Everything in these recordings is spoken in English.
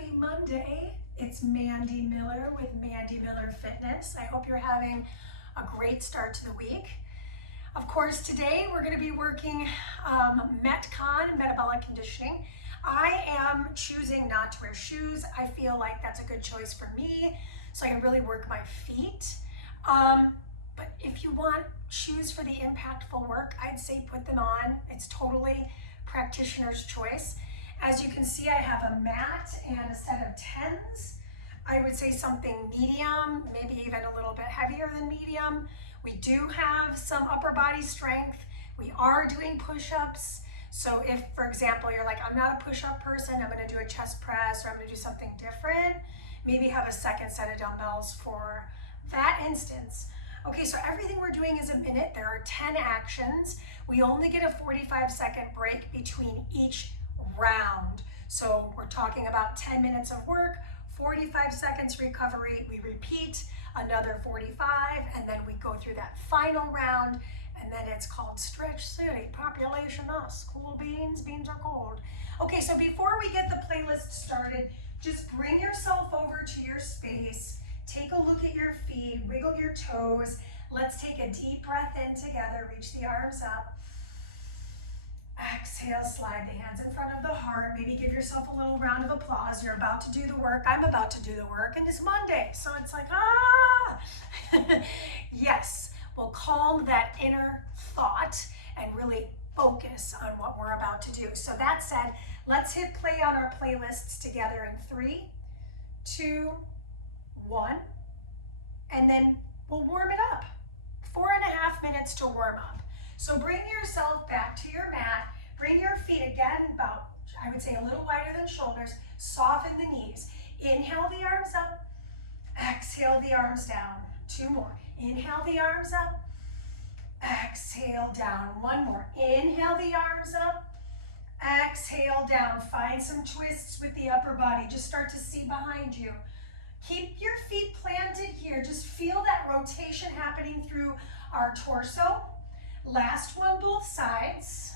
Happy Monday. It's Mandy Miller with Mandy Miller Fitness. I hope you're having a great start to the week. Of course, today we're going to be working Metcon, metabolic conditioning. I am choosing not to wear shoes. I feel like that's a good choice for me, so I can really work my feet. But if you want shoes for the impactful work, I'd say put them on. It's totally practitioner's choice. As you can see, I have a mat and a set of 10s. I would say something medium, maybe even a little bit heavier than medium. We do have some upper body strength. We are doing push-ups. So if, for example, you're like, I'm not a push-up person, I'm gonna do a chest press, or I'm gonna do something different, maybe have a second set of dumbbells for that instance. Okay, so everything we're doing is a minute. There are 10 actions. We only get a 45-second break between each round. So we're talking about 10 minutes of work, 45 seconds recovery. We repeat another 45, and then we go through that final round, and then it's called Stretch City, population us, cool beans, beans are cold. Okay, so before we get the playlist started, just bring yourself over to your space, take a look at your feet, wiggle your toes. Let's take a deep breath in together, reach the arms up. Exhale, slide the hands in front of the heart. Maybe give yourself a little round of applause. You're about to do the work. I'm about to do the work, and it's Monday, so it's like, ah! Yes, we'll calm that inner thought and really focus on what we're about to do. So that said, let's hit play on our playlists together in 3, 2, 1, and then we'll warm it up. 4.5 minutes to warm up. So bring yourself back to your mat, bring your feet again about, I would say a little wider than shoulders, soften the knees. Inhale the arms up, exhale the arms down. 2 more. Inhale the arms up, exhale down. 1 more. Inhale the arms up, exhale down. Find some twists with the upper body. Just start to see behind you. Keep your feet planted here. Just feel that rotation happening through our torso. Last one, both sides.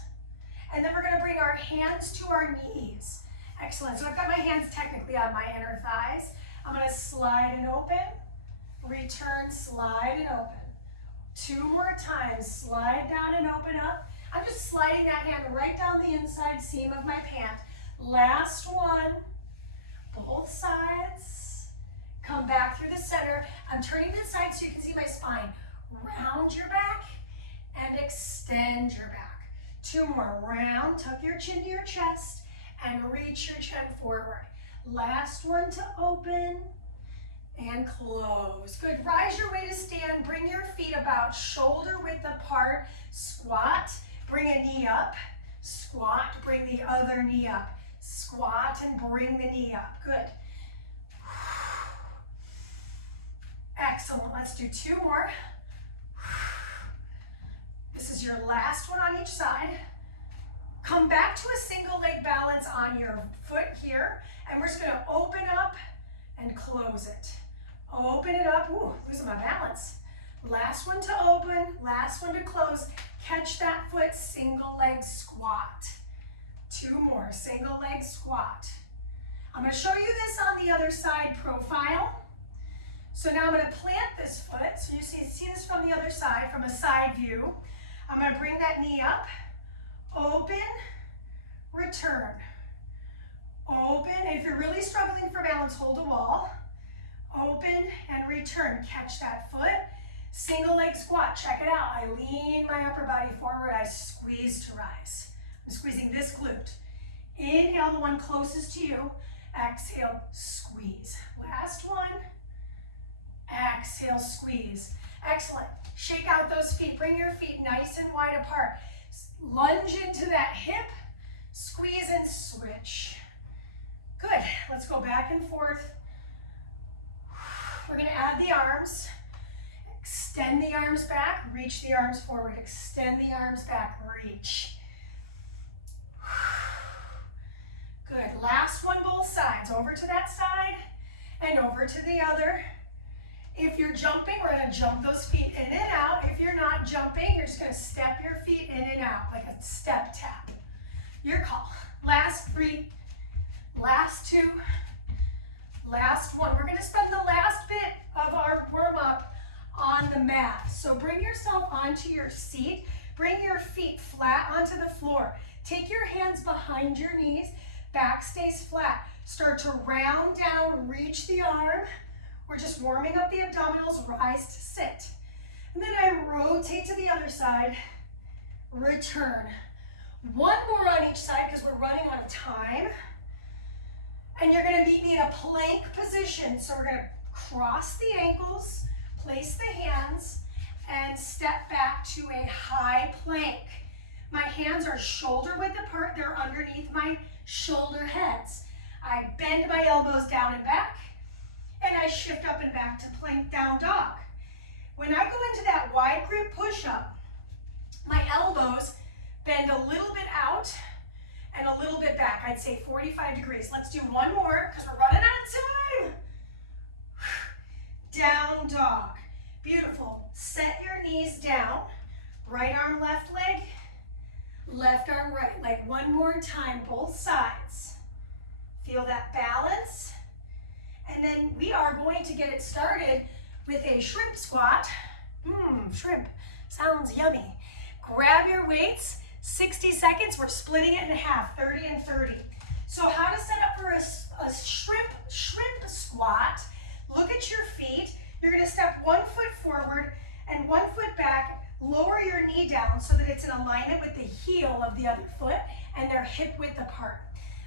And then we're gonna bring our hands to our knees. Excellent, so I've got my hands technically on my inner thighs. I'm gonna slide and open, return, slide and open. 2 more times, slide down and open up. I'm just sliding that hand right down the inside seam of my pant. Last one, both sides. Come back through the center. I'm turning this side so you can see my spine. Round your back and extend your back. 2 more, round, tuck your chin to your chest and reach your chin forward. Last one to open and close. Good, rise your way to stand, bring your feet about shoulder width apart, squat, bring a knee up, squat, bring the other knee up, squat and bring the knee up, good. Excellent, let's do 2 more. This is your last one on each side. Come back to a single leg balance on your foot here, and we're just gonna open up and close it. Open it up, ooh, losing my balance. Last one to open, last one to close. Catch that foot, single leg squat. 2 more, single leg squat. I'm gonna show you this on the other side profile. So now I'm gonna plant this foot, so you see this from the other side, from a side view. I'm gonna bring that knee up, open, return. Open, and if you're really struggling for balance, hold a wall. Open and return, catch that foot. Single leg squat, check it out. I lean my upper body forward, I squeeze to rise. I'm squeezing this glute. Inhale, the one closest to you. Exhale, squeeze. Last one. Exhale, squeeze. Excellent. Shake out those feet. Bring your feet nice and wide apart. Lunge into that hip. Squeeze and switch. Good. Let's go back and forth. We're going to add the arms. Extend the arms back. Reach the arms forward. Extend the arms back. Reach. Good. Last one, both sides. Over to that side and over to the other. If you're jumping, we're going to jump those feet in and out. If you're not jumping, you're just going to step your feet in and out like a step tap. Your call. Last 3, last 2, Last one. We're going to spend the last bit of our warm-up on the mat. So bring yourself onto your seat. Bring your feet flat onto the floor. Take your hands behind your knees. Back stays flat. Start to round down, reach the arm. We're just warming up the abdominals, rise to sit. And then I rotate to the other side, return. One more on each side because we're running out of time. And you're going to meet me in a plank position. So we're going to cross the ankles, place the hands, and step back to a high plank. My hands are shoulder width apart. They're underneath my shoulder heads. I bend my elbows down and back, and I shift up and back to plank down dog. When I go into that wide grip push-up, my elbows bend a little bit out and a little bit back. I'd say 45 degrees. Let's do one more because we're running out of time. Down dog. Beautiful. Set your knees down. Right arm, left leg. Left arm, right leg. One more time, both sides. Feel that balance. And then we are going to get it started with a shrimp squat. Shrimp. Sounds yummy. Grab your weights. 60 seconds. We're splitting it in half, 30 and 30. So how to set up for a shrimp squat. Look at your feet. You're going to step 1 foot forward and 1 foot back. Lower your knee down so that it's in alignment with the heel of the other foot and they're hip width apart.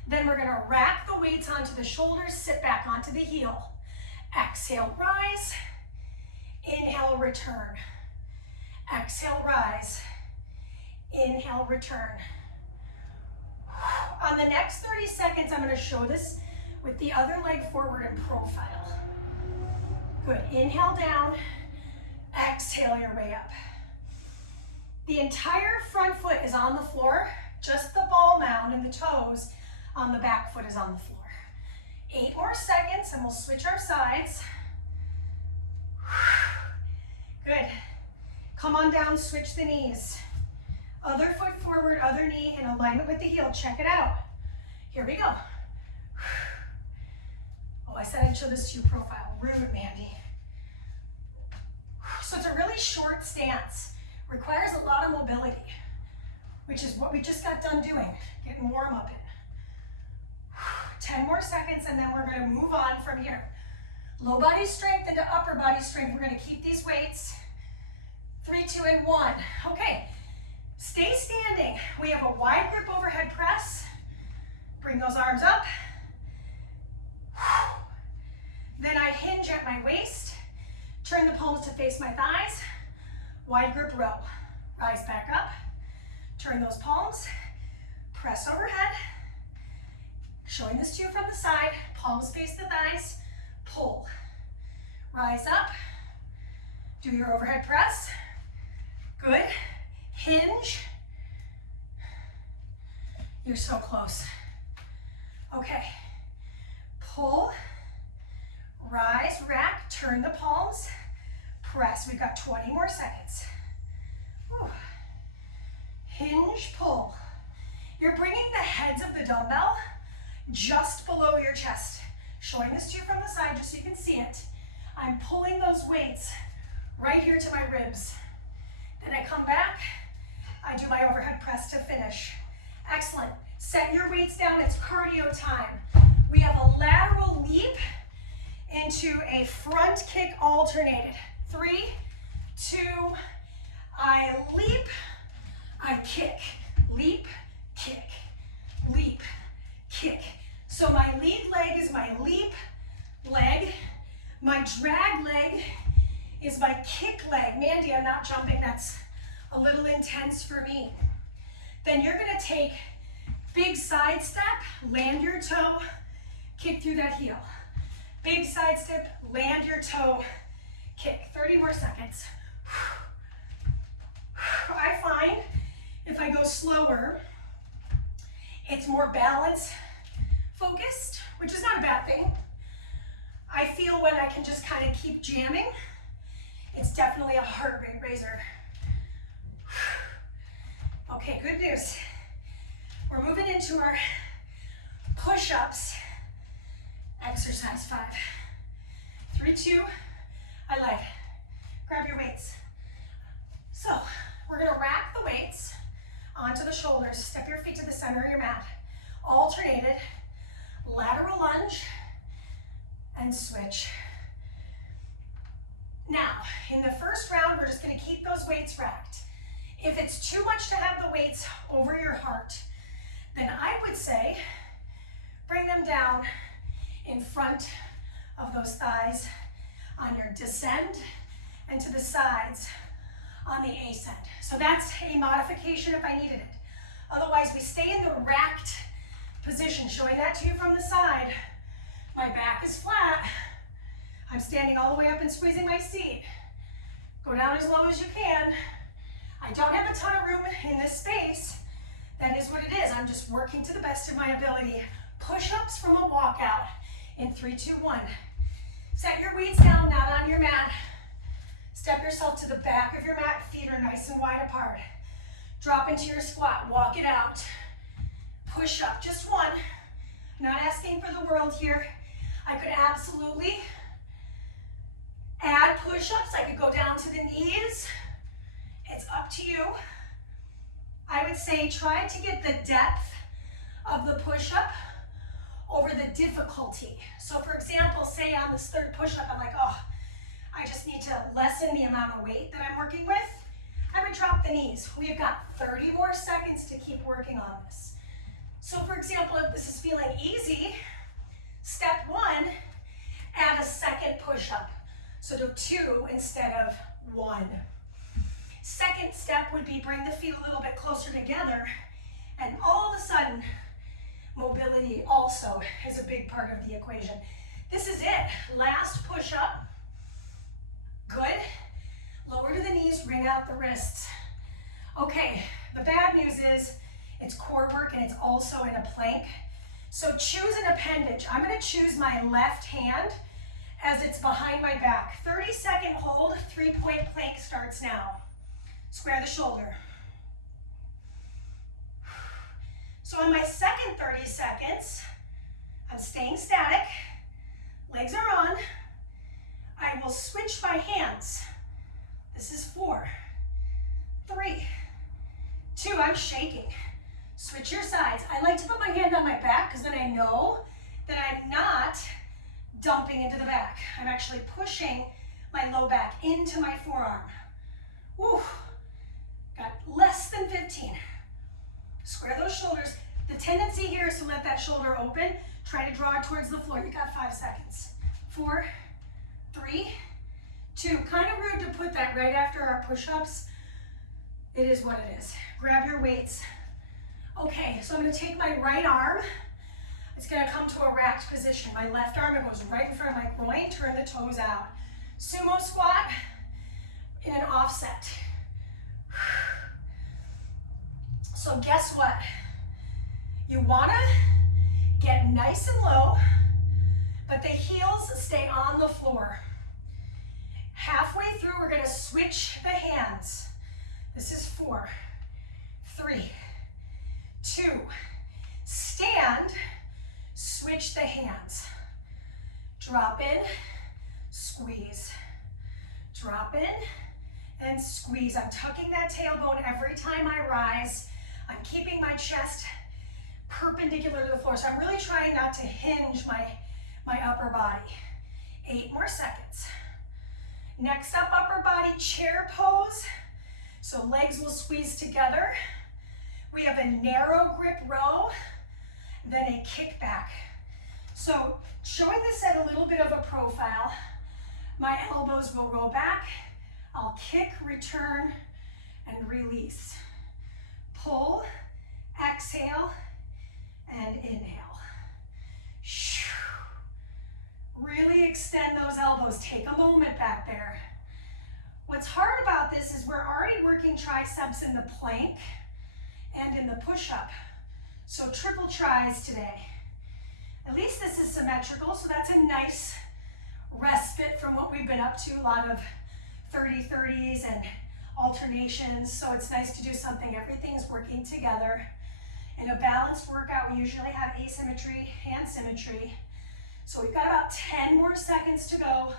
Then we're going to rack the weights onto the shoulders, sit back onto the heel. Exhale, rise. Inhale, return. Exhale, rise. Inhale, return. On the next 30 seconds, I'm going to show this with the other leg forward in profile. Good. Inhale down. Exhale your way up. The entire front foot is on the floor. Just the ball mound and the toes on the back foot is on the floor. 8 more seconds and we'll switch our sides. Good. Come on down, switch the knees. Other foot forward, other knee in alignment with the heel. Check it out. Here we go. Oh, I said I'd show this to you profile. Rude, Mandy. So it's a really short stance. Requires a lot of mobility, which is what we just got done doing, getting warm up in. 10 more seconds and then we're going to move on from here. Low body strength into upper body strength. We're going to keep these weights. 3, 2, and 1. Okay. Stay standing. We have a wide grip overhead press. Bring those arms up. Then I hinge at my waist. Turn the palms to face my thighs. Wide grip row. Rise back up. Turn those palms. Press overhead. Showing this to you from the side. Palms face the thighs. Pull. Rise up. Do your overhead press. Good. Hinge. You're so close. Okay. Pull. Rise, rack, turn the palms. Press. We've got 20 more seconds. Whew. Hinge, pull. You're bringing the heads of the dumbbell just below your chest. Showing this to you from the side just so you can see it. I'm pulling those weights right here to my ribs. Then I come back. I do my overhead press to finish. Excellent. Set your weights down. It's cardio time. We have a lateral leap into a front kick alternated. 3, 2, I leap, I kick, leap, kick, leap, kick. So my lead leg is my leap leg. My drag leg is my kick leg. Mandy, I'm not jumping. That's a little intense for me. Then you're going to take big side step, land your toe, kick through that heel. Big side step, land your toe, kick. 30 more seconds. I find if I go slower, it's more balance focused, which is not a bad thing. I feel when I can just kind of keep jamming, it's definitely a heart rate raiser. Okay, good news. We're moving into our push-ups. Exercise. exercise. 5, 3, 2, I lied. Grab your weights. So we're gonna rack the weights onto the shoulders. Step your feet to the center of your mat. Alternated, lateral lunge, and switch. Now, in the first round, we're just gonna keep those weights racked. If it's too much to have the weights over your heart, then I would say bring them down in front of those thighs on your descend and to the sides on the ascend. So that's a modification if I needed it. Otherwise, we stay in the racked position, showing that to you from the side. My back is flat. I'm standing all the way up and squeezing my seat. Go down as low as you can. I don't have a ton of room in this space. That is what it is. I'm just working to the best of my ability. Push-ups from a walkout in 3, 2, 1. Set your weights down, not on your mat. Step yourself to the back of your mat. Feet are nice and wide apart. Drop into your squat. Walk it out. Push up. Just one. Not asking for the world here. I could absolutely add push-ups. I could go down to the knees. It's up to you. I would say try to get the depth of the push-up over the difficulty. So for example, say on this third push-up, I'm like, oh, I just need to lessen the amount of weight that I'm working with. I would drop the knees. We've got 30 more seconds to keep working on this. So for example, if this is feeling easy, step 1, add a second push-up. So do 2 instead of 1. Second step would be bring the feet a little bit closer together, and all of a sudden, mobility also is a big part of the equation. This is it. Last push-up. Good. Lower to the knees, wring out the wrists. Okay, the bad news is it's core work and it's also in a plank. So choose an appendage. I'm going to choose my left hand as it's behind my back. 30-second hold, 3-point plank starts now. Square the shoulder. So in my second 30 seconds, I'm staying static. Legs are on. I will switch my hands. This is 4, 3, 2, I'm shaking. Switch your sides. I like to put my hand on my back because then I know that I'm not dumping into the back. I'm actually pushing my low back into my forearm. Woo. Got less than 15. Square those shoulders. The tendency here is to let that shoulder open. Try to draw it towards the floor. You got 5 seconds. 4, 3, 2. Kind of rude to put that right after our push-ups. It is what it is. Grab your weights. Okay, so I'm going to take my right arm. It's going to come to a racked position. My left arm, it goes right in front of my groin. Turn the toes out. Sumo squat in an offset. So guess what? You want to get nice and low, but the heels stay on the floor. Halfway through, we're going to switch the hands. This is 4, 3, 2. Stand, switch the hands. Drop in, squeeze. Drop in, and squeeze. I'm tucking that tailbone every time I rise. I'm keeping my chest perpendicular to the floor. So I'm really trying not to hinge my upper body. 8 more seconds. Next up, upper body chair pose. So legs will squeeze together. We have a narrow grip row, then a kick back. So showing this at a little bit of a profile, my elbows will roll back. I'll kick, return, and release. Pull, exhale, and inhale. Really extend those elbows. Take a moment back there. What's hard about this is we're already working triceps in the plank and in the push-up. So triple tries today. At least this is symmetrical, so that's a nice respite from what we've been up to. A lot of 30-30s and alternations, so it's nice to do something. Everything's working together. In a balanced workout, we usually have asymmetry and symmetry. So we've got about 10 more seconds to go,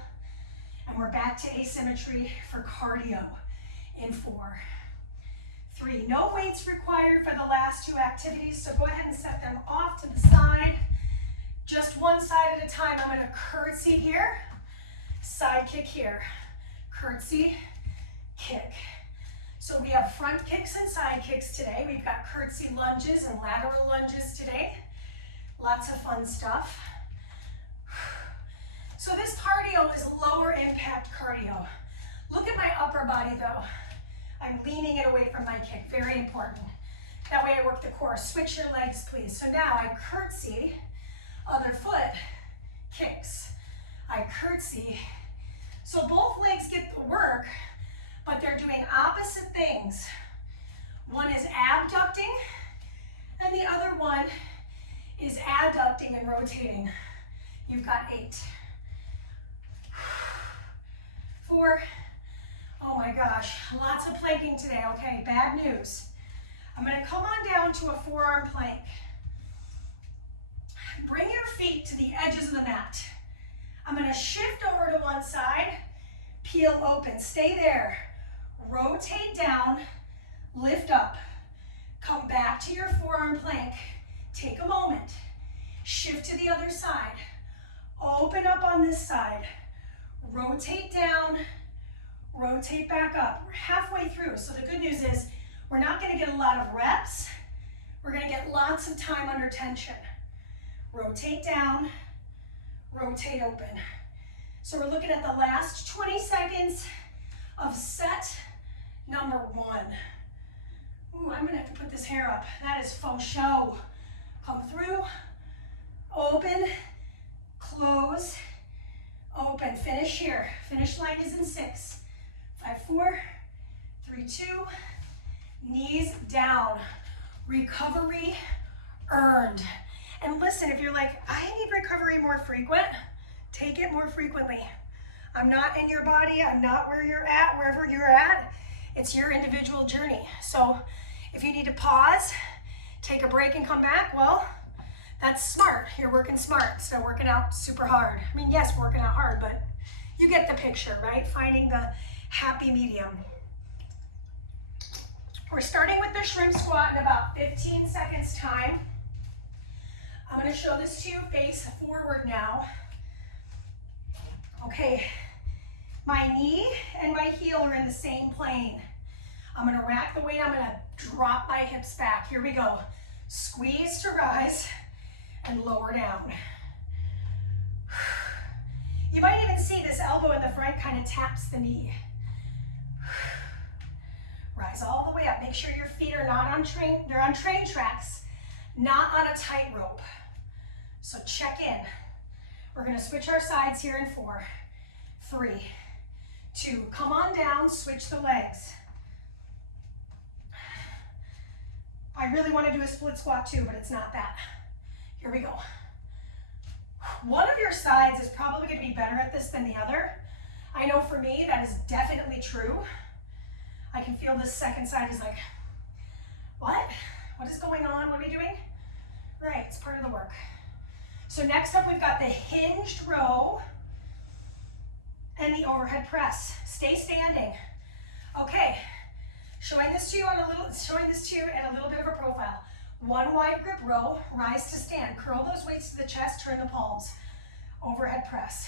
and we're back to asymmetry for cardio in 4, 3. No weights required for the last 2 activities, so go ahead and set them off to the side. Just one side at a time. I'm going to curtsy here, side kick here, curtsy, kick. So we have front kicks and side kicks today. We've got curtsy lunges and lateral lunges today. Lots of fun stuff. So this cardio is lower impact cardio. Look at my upper body though. I'm leaning it away from my kick, very important. That way I work the core. Switch your legs, please. So now I curtsy, other foot, kicks. I curtsy. So both legs get the work, but they're doing opposite things. One is abducting, and the other one is adducting and rotating. You've got 8. 4. Oh my gosh, lots of planking today. Okay, bad news. I'm gonna come on down to a forearm plank. Bring your feet to the edges of the mat. I'm gonna shift over to one side, peel open, stay there. Rotate down, lift up. Come back to your forearm plank. Take a moment. Shift to the other side. Open up on this side. Rotate down, rotate back up. We're halfway through, so the good news is we're not gonna get a lot of reps. We're gonna get lots of time under tension. Rotate down, rotate open. So we're looking at the last 20 seconds of set number 1. Ooh, I'm gonna have to put this hair up. That is faux show. Come through, open, close, open. Finish here. Finish line is in 6, 5, 4, 3, 2. Knees down. Recovery earned. And listen, if you're like, I need recovery more frequent, take it more frequently. I'm not in your body. I'm not where you're at, wherever you're at. It's your individual journey. So if you need to pause, take a break and come back, well, that's smart. You're working smart instead of working out super hard. I mean, yes, working out hard, but you get the picture, right? Finding the happy medium. We're starting with the shrimp squat in about 15 seconds time. I'm going to show this to you face forward now. Okay, my knee and my heel are in the same plane. I'm going to rack the weight. I'm going to drop my hips back. Here we go. Squeeze to rise and lower down. You might even see this elbow in the front kind of taps the knee. Rise all the way up. Make sure your feet are not on they're on train tracks, not on a tightrope. So check in. We're going to switch our sides here in 4, 3, 2. Come on down, switch the legs. I really want to do a split squat too, but it's not that. Here we go. One of your sides is probably going to be better at this than the other. I know for me that is definitely true. I can feel this second side is like, what? What is going on? What are we doing? Right, it's part of the work. So next up, we've got the hinged row and the overhead press. Stay standing. Okay, showing this to you in a little bit of a profile. One wide grip row, rise to stand. Curl those weights to the chest, turn the palms. Overhead press.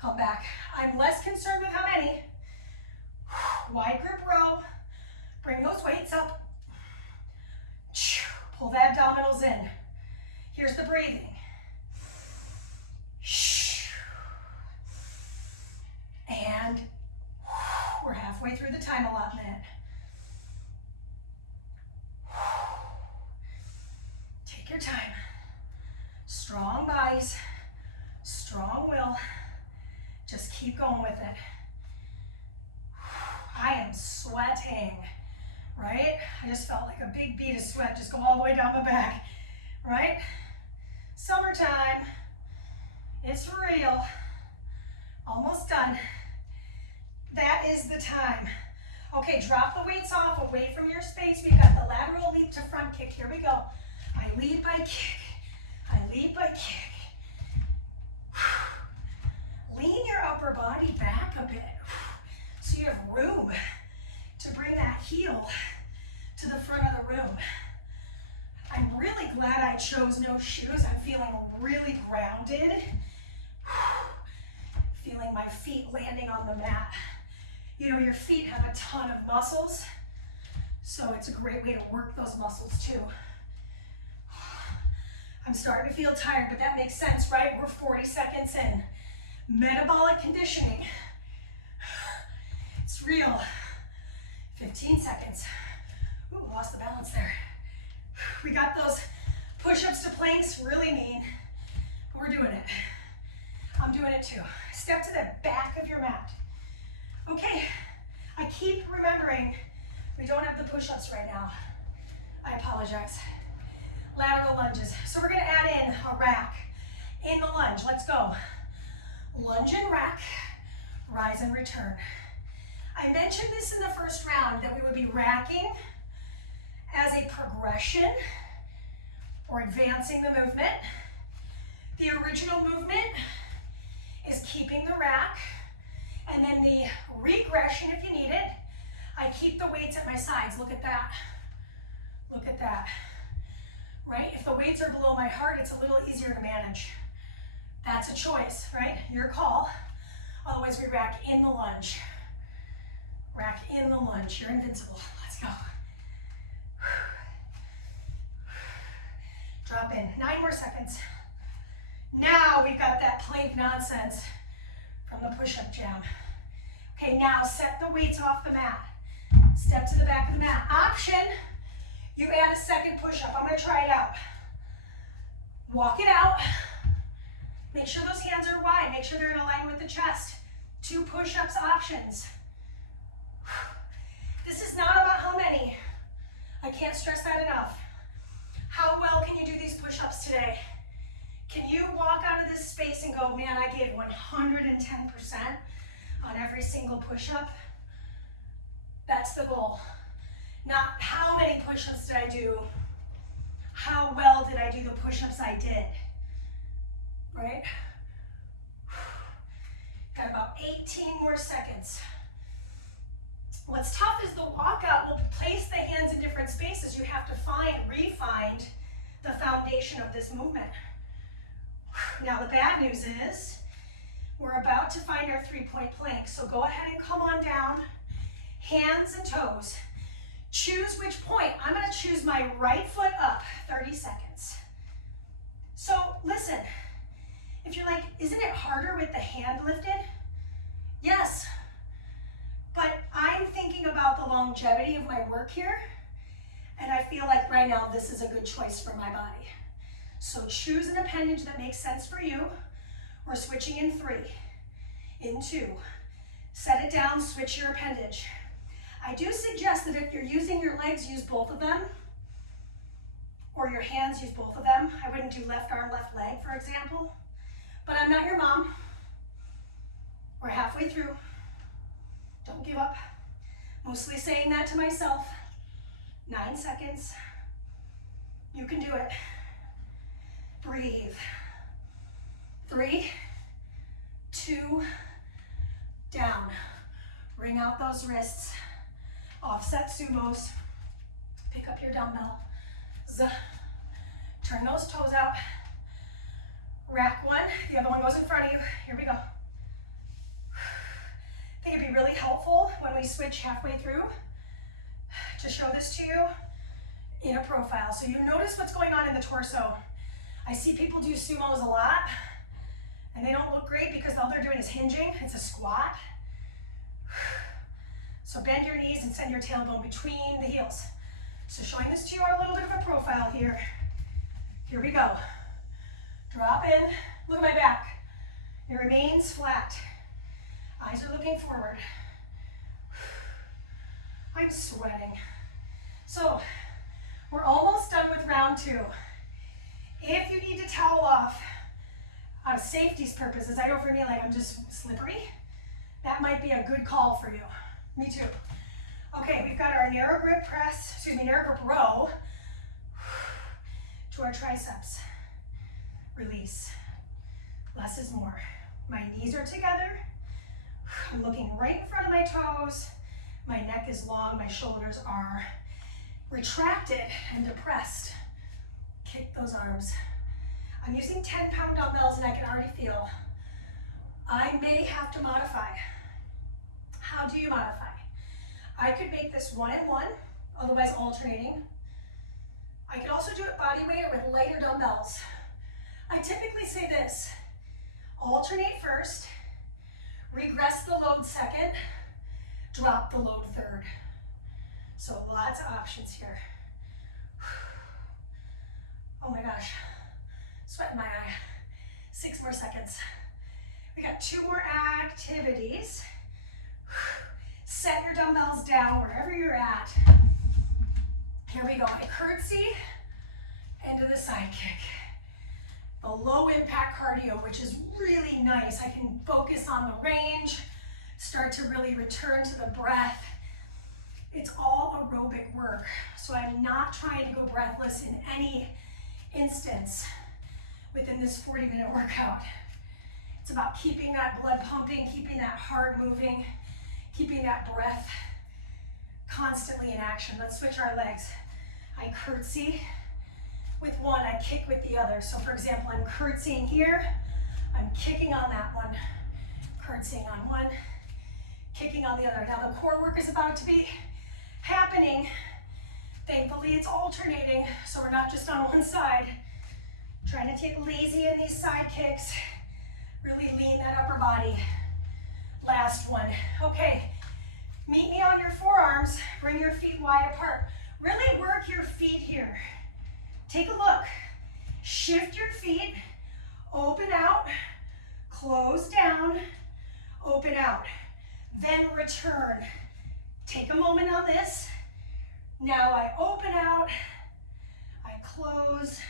Come back. I'm less concerned with how many. Wide grip row. Bring those weights up. Pull the abdominals in. Here's the breathing. And we're halfway through the time allotment. Take your time. Strong bodies, strong will. Just keep going with it. I am sweating, right? I just felt like a big bead of sweat just go all the way down the back, right? Summertime, it's real. Almost done. That is the time. Okay, drop the weights off away from your space. We've got the lateral leap to front kick. Here we go. I leap, I kick. I leap, I kick. shows, no shoes. I'm feeling really grounded. Feeling my feet landing on the mat. You know, your feet have a ton of muscles, so it's a great way to work those muscles too. I'm starting to feel tired, but that makes sense, right? We're 40 seconds in. Metabolic conditioning. It's real. 15 seconds. Ooh, lost the balance there. We got those push-ups to planks, really mean, but we're doing it. I'm doing it too. Step to the back of your mat. Okay, I keep remembering we don't have the push-ups right now. I apologize. Lateral lunges. So we're gonna add in a rack in the lunge. Let's go. Lunge and rack, rise and return. I mentioned this in the first round that we would be racking as a progression or advancing the movement. The original movement is keeping the rack, and then the regression, if you need it, I keep the weights at my sides. Look at that. Look at that. Right? If the weights are below my heart, it's a little easier to manage. That's a choice, right? Your call. Otherwise, we rack in the lunge. Rack in the lunge. You're invincible. Let's go. Drop in. 9 more seconds. Now we've got that plank nonsense from the push-up jam. Okay, now set the weights off the mat. Step to the back of the mat. Option, you add a second push-up. I'm gonna try it out. Walk it out. Make sure those hands are wide. Make sure they're in alignment with the chest. 2 push-ups options. This is not about how many. I can't stress that enough. How well can you do these push-ups today? Can you walk out of this space and go, man, I gave 110% on every single push-up? That's the goal. Not how many push-ups did I do, how well did I do the push-ups I did, right? Got about 18 more seconds. What's tough is the walkout will place the hands in different spaces. You have to re-find the foundation of this movement. Now the bad news is we're about to find our 3-point plank. So go ahead and come on down, hands and toes. Choose which point. I'm gonna choose my right foot up, 30 seconds. So listen, if you're like, isn't it harder with the hand lifted? Yes, but I'm thinking about the longevity of my work here, and I feel like right now this is a good choice for my body. So choose an appendage that makes sense for you. We're switching in 3, in 2. Set it down, switch your appendage. I do suggest that if you're using your legs, use both of them, or your hands, use both of them. I wouldn't do left arm, left leg, for example, but I'm not your mom. We're halfway through. Don't give up. Mostly saying that to myself. 9 seconds. You can do it. Breathe. 3, 2, down. Bring out those wrists. Offset sumos. Pick up your dumbbell. Turn those toes out. Rack 1. The other one goes in front of you. Here we go. I think it'd be really helpful when we switch halfway through to show this to you in a profile. So you notice what's going on in the torso. I see people do sumos a lot, and they don't look great because all they're doing is hinging. It's a squat. So bend your knees and send your tailbone between the heels. So showing this to you on a little bit of a profile here. Here we go. Drop in. Look at my back. It remains flat. Eyes are looking forward. I'm sweating. So we're almost done with round 2. If you need to towel off out of safety's purposes, I know for me, like I'm just slippery, that might be a good call for you. Me too. Okay, we've got our narrow grip press, narrow grip row to our triceps. Release. Less is more. My knees are together. I'm looking right in front of my toes. My neck is long, my shoulders are retracted and depressed. Kick those arms. I'm using 10-pound dumbbells and I can already feel I may have to modify. How do you modify? I could make this 1 and 1, otherwise alternating. I could also do it body weight or with lighter dumbbells. I typically say this, alternate first, regress the load second, drop the load third. So lots of options here. Oh my gosh, sweat in my eye. 6 more seconds. We got 2 more activities. Set your dumbbells down wherever you're at. Here we go. I curtsy into the side kick. A low impact cardio, which is really nice. I can focus on the range, start to really return to the breath. It's all aerobic work. So I'm not trying to go breathless in any instance within this 40-minute workout. It's about keeping that blood pumping, keeping that heart moving, keeping that breath constantly in action. Let's switch our legs. I curtsy with one, I kick with the other. So for example, I'm curtsying here, I'm kicking on that one, curtsying on one, kicking on the other. Now the core work is about to be happening. Thankfully it's alternating, so we're not just on one side. Trying to take lazy in these side kicks, really lean that upper body. Last one. Okay, meet me on your forearms, bring your feet wide apart. Really work your feet here. Take a look. Shift your feet, open out, close down, open out. Then return. Take a moment on this. Now I open out, I close,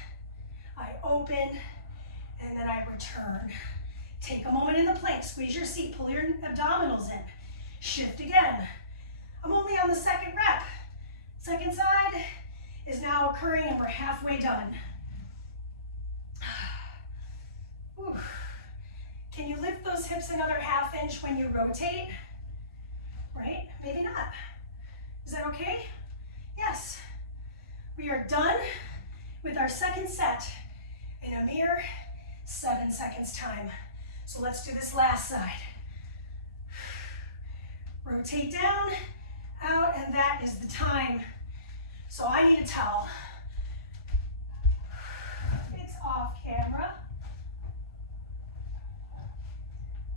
I open, and then I return. Take a moment in the plank, squeeze your seat, pull your abdominals in. Shift again. I'm only on the second rep. Second side is now occurring and we're halfway done. Whew. Can you lift those hips another ½ inch when you rotate? Right? Maybe not. Is that okay? Yes. We are done with our second set in a mere 7 seconds time. So let's do this last side. Rotate down, out, and that is the time. So I need a towel. It's off camera.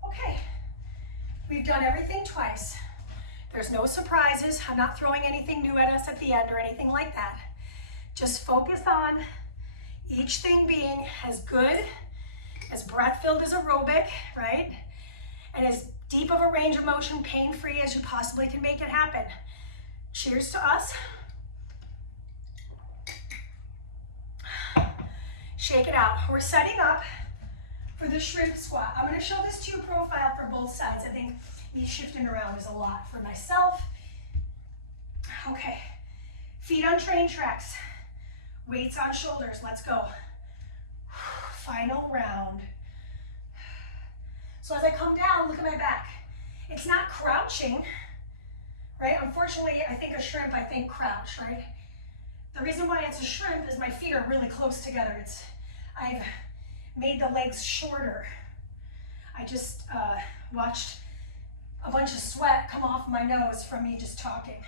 Okay, we've done everything twice. There's no surprises. I'm not throwing anything new at us at the end or anything like that. Just focus on each thing being as good, as breath-filled as aerobic, right? And as deep of a range of motion, pain-free as you possibly can make it happen. Cheers to us. Shake it out. We're setting up for the shrimp squat. I'm going to show this to you profile for both sides. I think me shifting around is a lot for myself. Okay, feet on train tracks, weights on shoulders. Let's go. Final round. So as I come down, look at my back. It's not crouching, right? Unfortunately, I think a shrimp, I think crouch, right? The reason why it's a shrimp is my feet are really close together. I've made the legs shorter. I just watched a bunch of sweat come off my nose from me just talking.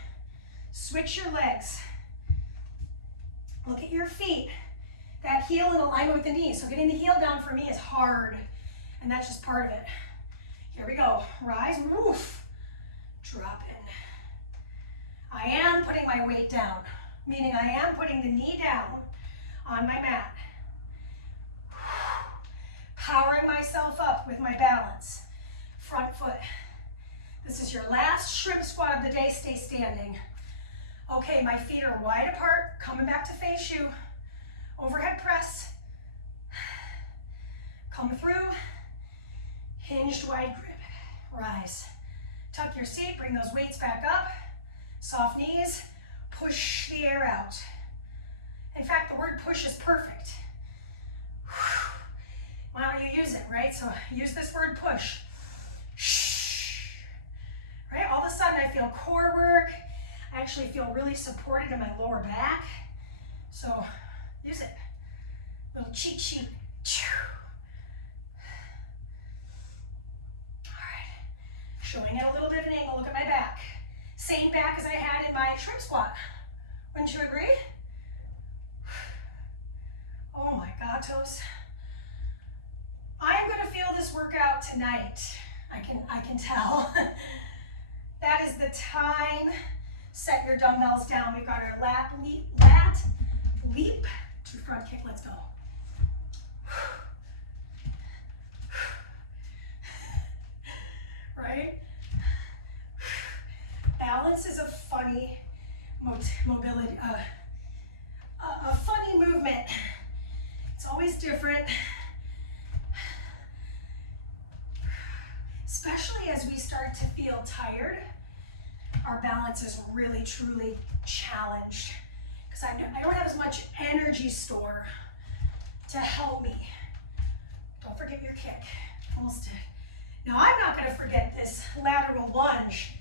Switch your legs. Look at your feet. That heel in alignment with the knee. So getting the heel down for me is hard, and that's just part of it. Here we go. Rise, woof. Drop in. I am putting my weight down, meaning I am putting the knee down on my mat. Powering myself up with my balance. Front foot. This is your last shrimp squat of the day. Stay standing. Okay, my feet are wide apart, coming back to face you. Overhead press. Come through. Hinged wide grip. Rise. Tuck your seat, bring those weights back up. Soft knees. Push the air out. In fact, the word push is perfect. Why don't you use it, right? So use this word push. Right? All of a sudden I feel core work. I actually feel really supported in my lower back. So use it. Little cheat sheet. All right. Showing it a little bit of an angle. Look at my back. Same back as I had in my shrimp squat. Wouldn't you agree? Oh my God, toes. I am going to feel this workout tonight. I can tell. That is the time. Set your dumbbells down. We've got our lat leap to front kick. Let's go. Right? Balance is a funny mobility, a funny movement. It's always different. Especially as we start to feel tired, our balance is really, truly challenged because I don't have as much energy store to help me. Don't forget your kick. Almost did. Now I'm not going to forget this lateral lunge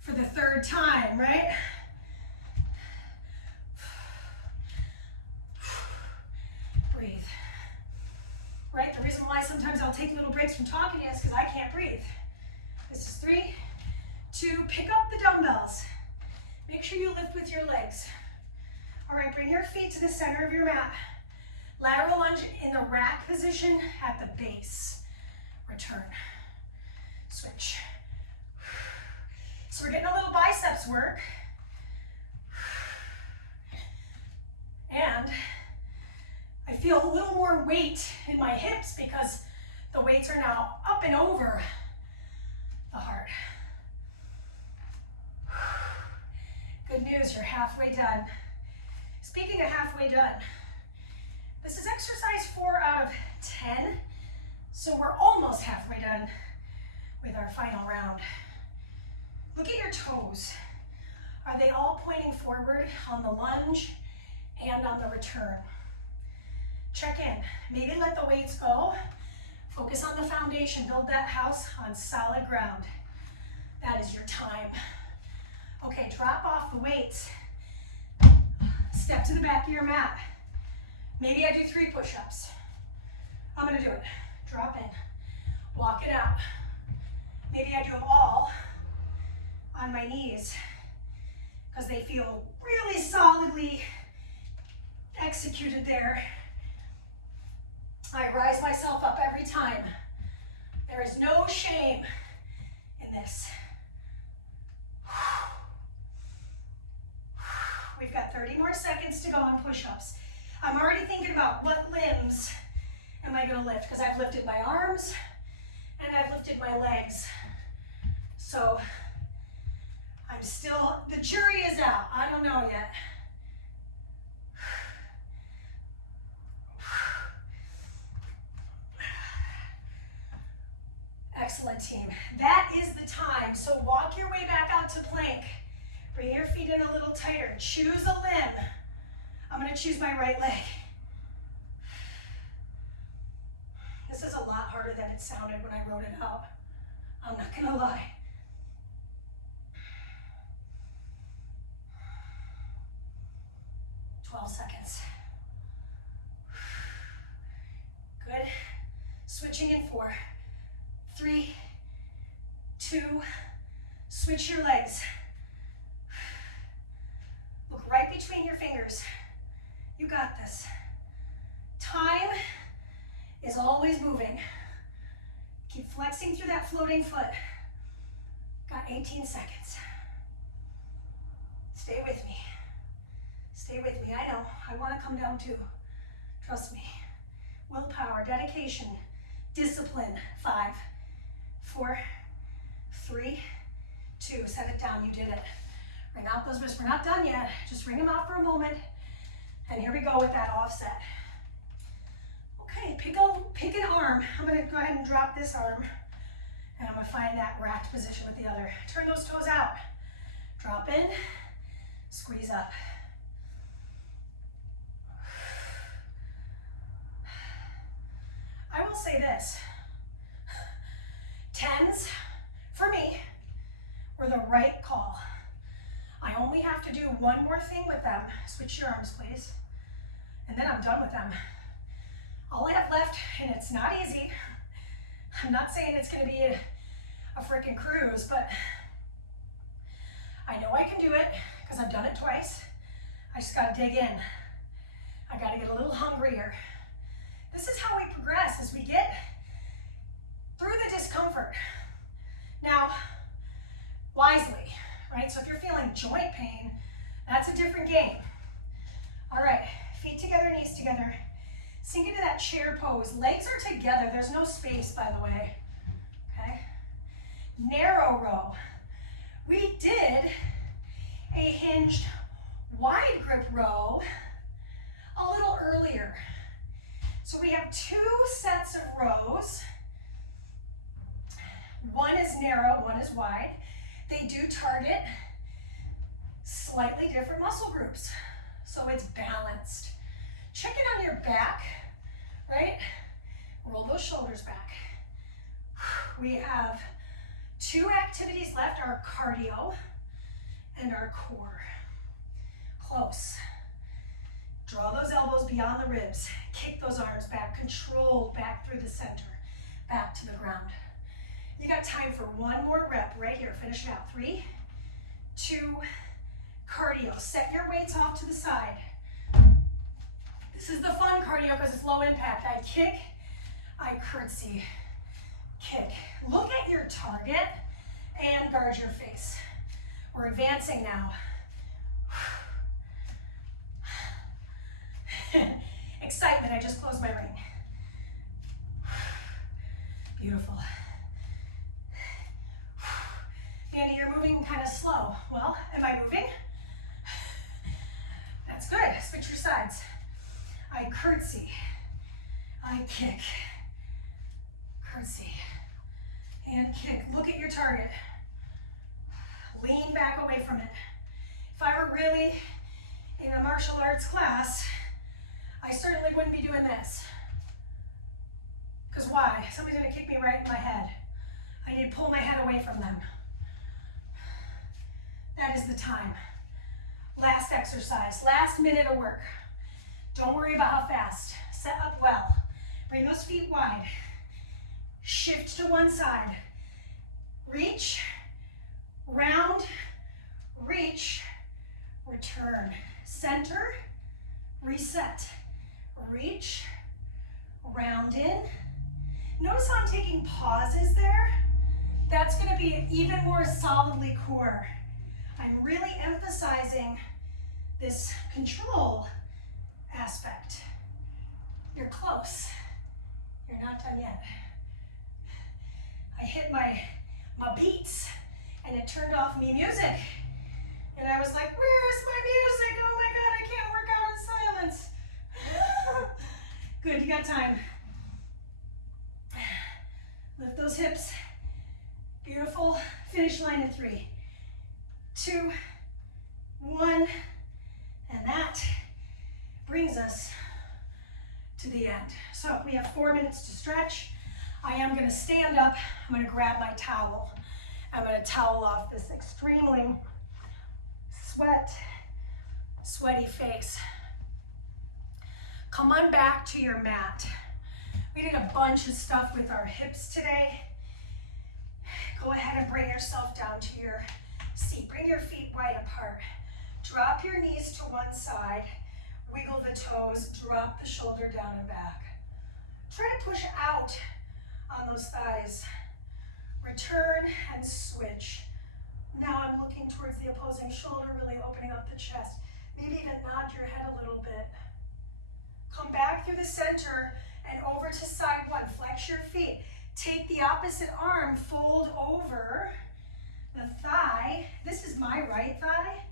for the third time, right? Breathe. Right? The reason why sometimes I'll take little breaks from talking is because I can't breathe. This is 3, 2, pick up the dumbbells. Make sure you lift with your legs. All right, bring your feet to the center of your mat. Lateral lunge in the rack position at the base. Return. Switch. So we're getting a little biceps work. And I feel a little more weight in my hips because the weights are now up and over the heart. Good news, you're halfway done. Speaking of halfway done, this is exercise 4 out of 10, so we're almost halfway done with our final round. Look at your toes. Are they all pointing forward on the lunge and on the return? Check in. Maybe let the weights go. Focus on the foundation. Build that house on solid ground. That is your time. Okay, drop off the weights. Step to the back of your mat. Maybe I do 3 push-ups. I'm gonna do it. Drop in. Walk it out. Maybe I do them all on my knees because they feel really solidly executed there. I rise myself up every time. There is no shame in this. We've got 30 more seconds to go on push-ups. I'm already thinking about what limbs am I gonna lift because I've lifted my arms and I've lifted my legs. So I'm still, the jury is out. I don't know yet. Excellent, team. That is the time. So walk your way back out to plank. Bring your feet in a little tighter. Choose a limb. I'm going to choose my right leg. This is a lot harder than it sounded when I wrote it out. I'm not going to lie. Seconds. Good. Switching in 4, 3, 2, switch your legs. Look right between your fingers. You got this. Time is always moving. Keep flexing through that floating foot. Got 18 seconds. Stay with me. Stay with me. I know. I want to come down too. Trust me. Willpower, dedication, discipline. 5, 4, 3, 2. Set it down. You did it. Ring out those wrists. We're not done yet. Just ring them out for a moment. And here we go with that offset. Okay, pick an arm. I'm going to go ahead and drop this arm. And I'm going to find that racked position with the other. Turn those toes out. Drop in. Squeeze up. I will say this, 10s, for me, were the right call. I only have to do one more thing with them. Switch your arms, please. And then I'm done with them. all I have left, and it's not easy. I'm not saying it's gonna be a freaking cruise, but I know I can do it because I've done it twice. I just gotta dig in. I gotta get a little hungrier. This is how we progress, as we get through the discomfort. Now, wisely, right? So if you're feeling joint pain, that's a different game. All right, feet together, knees together. Sink into that chair pose. Legs are together. There's no space, by the way. Okay? Narrow row. We did a hinged wide grip row a little earlier. So we have 2 sets of rows. One is narrow, one is wide. They do target slightly different muscle groups, so it's balanced. Check it on your back, right? Roll those shoulders back. We have 2 activities left, our cardio and our core. Close. Draw those elbows beyond the ribs. Kick those arms back, control back through the center, back to the ground. You got time for 1 more rep right here. Finish it out. 3, 2, cardio. Set your weights off to the side. This is the fun cardio because it's low impact. I kick, I curtsy, kick. Look at your target and guard your face. We're advancing now. Excitement, I just closed my ring. Beautiful. Andy, you're moving kind of slow. Well, am I moving? That's good. Switch your sides. I curtsy. I kick. Curtsy. And kick. Look at your target. Lean back away from it. If I were really in a martial arts class, I certainly wouldn't be doing this. Because why? Somebody's going to kick me right in my head. I need to pull my head away from them. That is the time. Last exercise, last minute of work. Don't worry about how fast. Set up well. Bring those feet wide. Shift to one side. Reach, round, reach, return. Center, reset. Reach, round in. Notice how I'm taking pauses there. That's going to be even more solidly core. I'm really emphasizing this control aspect. You're close. You're not done yet. I hit my beats and it turned off me music. And I was like, where's my music? Oh my God, I can't work out in silence. Good, you got time. Lift those hips. Beautiful. Finish line in 3, 2, 1, and that brings us to the end. So we have 4 minutes to stretch. I am going to stand up. I'm going to grab my towel. I'm going to towel off this extremely sweaty face. Come on back to your mat. We did a bunch of stuff with our hips today. Go ahead and bring yourself down to your seat. Bring your feet wide apart. Drop your knees to one side. Wiggle the toes. Drop the shoulder down and back. Try to push out on those thighs. Return and switch. Now I'm looking towards the opposing shoulder, really opening up the chest. Maybe even nod your head a little bit. Come back through the center and over to side 1. Flex your feet. Take the opposite arm, fold over the thigh. This is my right thigh.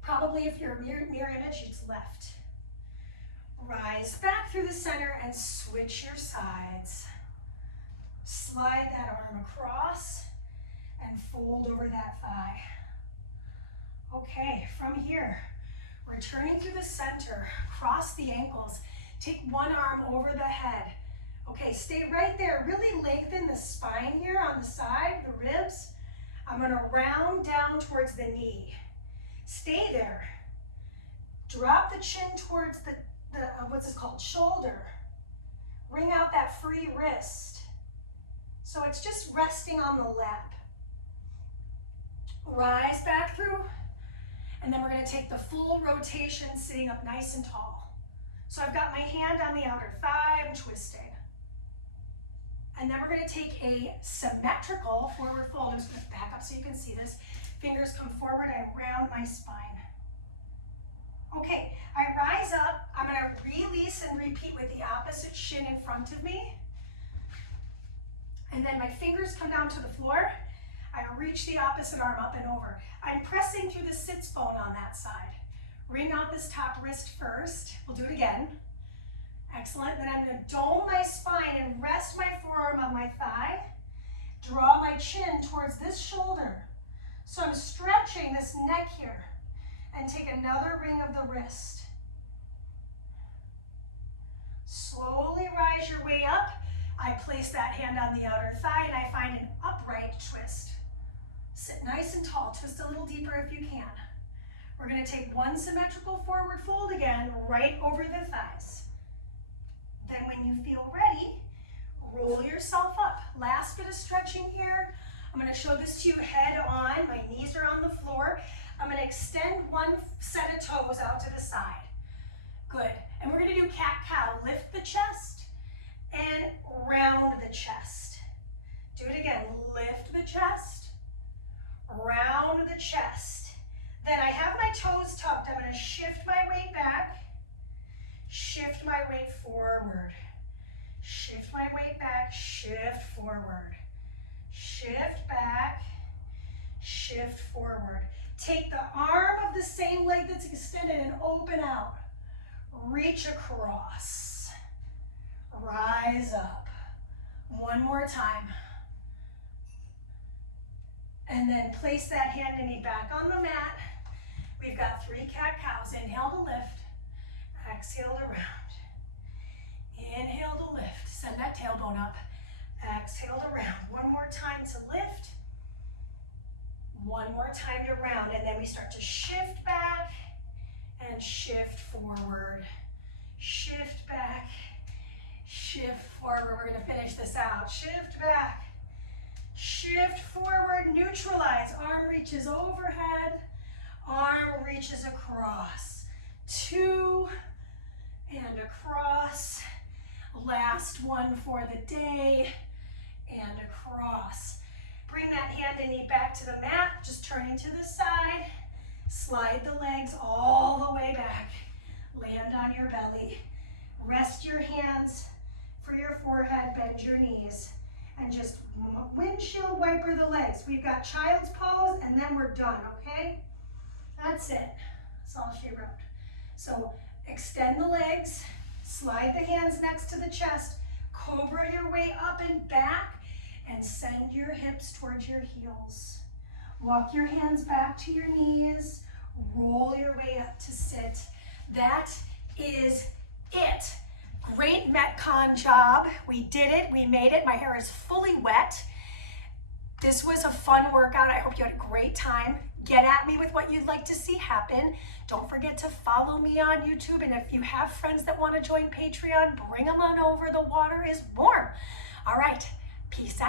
Probably if you're a mirror image, it's left. Rise back through the center and switch your sides. Slide that arm across and fold over that thigh. Okay, from here, returning through the center, cross the ankles. Take one arm over the head. Okay, stay right there. Really lengthen the spine here on the side, the ribs. I'm going to round down towards the knee. Stay there. Drop the chin towards the what's this called? Shoulder. Bring out that free wrist. So it's just resting on the lap. Rise back through, and then we're going to take the full rotation sitting up nice and tall. So I've got my hand on the outer thigh, I'm twisting. And then we're going to take a symmetrical forward fold. I'm just going to back up so you can see this. Fingers come forward, I round my spine. Okay, I rise up, I'm going to release and repeat with the opposite shin in front of me. And then my fingers come down to the floor. I reach the opposite arm up and over. I'm pressing through the sits bone on that side. Wring out this top wrist first. We'll do it again. Excellent. Then I'm going to dome my spine and rest my forearm on my thigh. Draw my chin towards this shoulder. So I'm stretching this neck here. And take another ring of the wrist. Slowly rise your way up. I place that hand on the outer thigh and I find an upright twist. Sit nice and tall, twist a little deeper if you can. We're going to take one symmetrical forward fold again, right over the thighs. Then when you feel ready, roll yourself up. Last bit of stretching here. I'm going to show this to you head on. My knees are on the floor. I'm going to extend one set of toes out to the side. Good. And we're going to do cat-cow. Lift the chest and round the chest. Do it again. Lift the chest. Round the chest. Then I have my toes tucked. I'm going to shift my weight back, shift my weight forward, shift my weight back, shift forward, shift back, shift forward. Take the arm of the same leg that's extended and open out. Reach across. Rise up. One more time. And then place that hand and knee back on the mat. We've got 3 cat-cows. Inhale to lift. Exhale to round. Inhale to lift. Send that tailbone up. Exhale to round. One more time to lift. One more time to round. And then we start to shift back and shift forward. Shift back. Shift forward. We're going to finish this out. Shift back. Shift forward, neutralize. Arm reaches overhead, arm reaches across. 2 and across. Last one for the day and across. Bring that hand and knee back to the mat, just turning to the side. Slide the legs all the way back. Land on your belly. Rest your hands for your forehead, bend your knees. And just windshield wiper the legs. We've got child's pose and then we're done, okay? That's it. That's all she wrote. So extend the legs, slide the hands next to the chest, cobra your way up and back, and send your hips towards your heels. Walk your hands back to your knees, roll your way up to sit. That is it. Great Metcon job. We did it. We made it. My hair is fully wet. This was a fun workout. I hope you had a great time. Get at me with what you'd like to see happen. Don't forget to follow me on YouTube. And if you have friends that want to join Patreon, bring them on over. The water is warm. All right.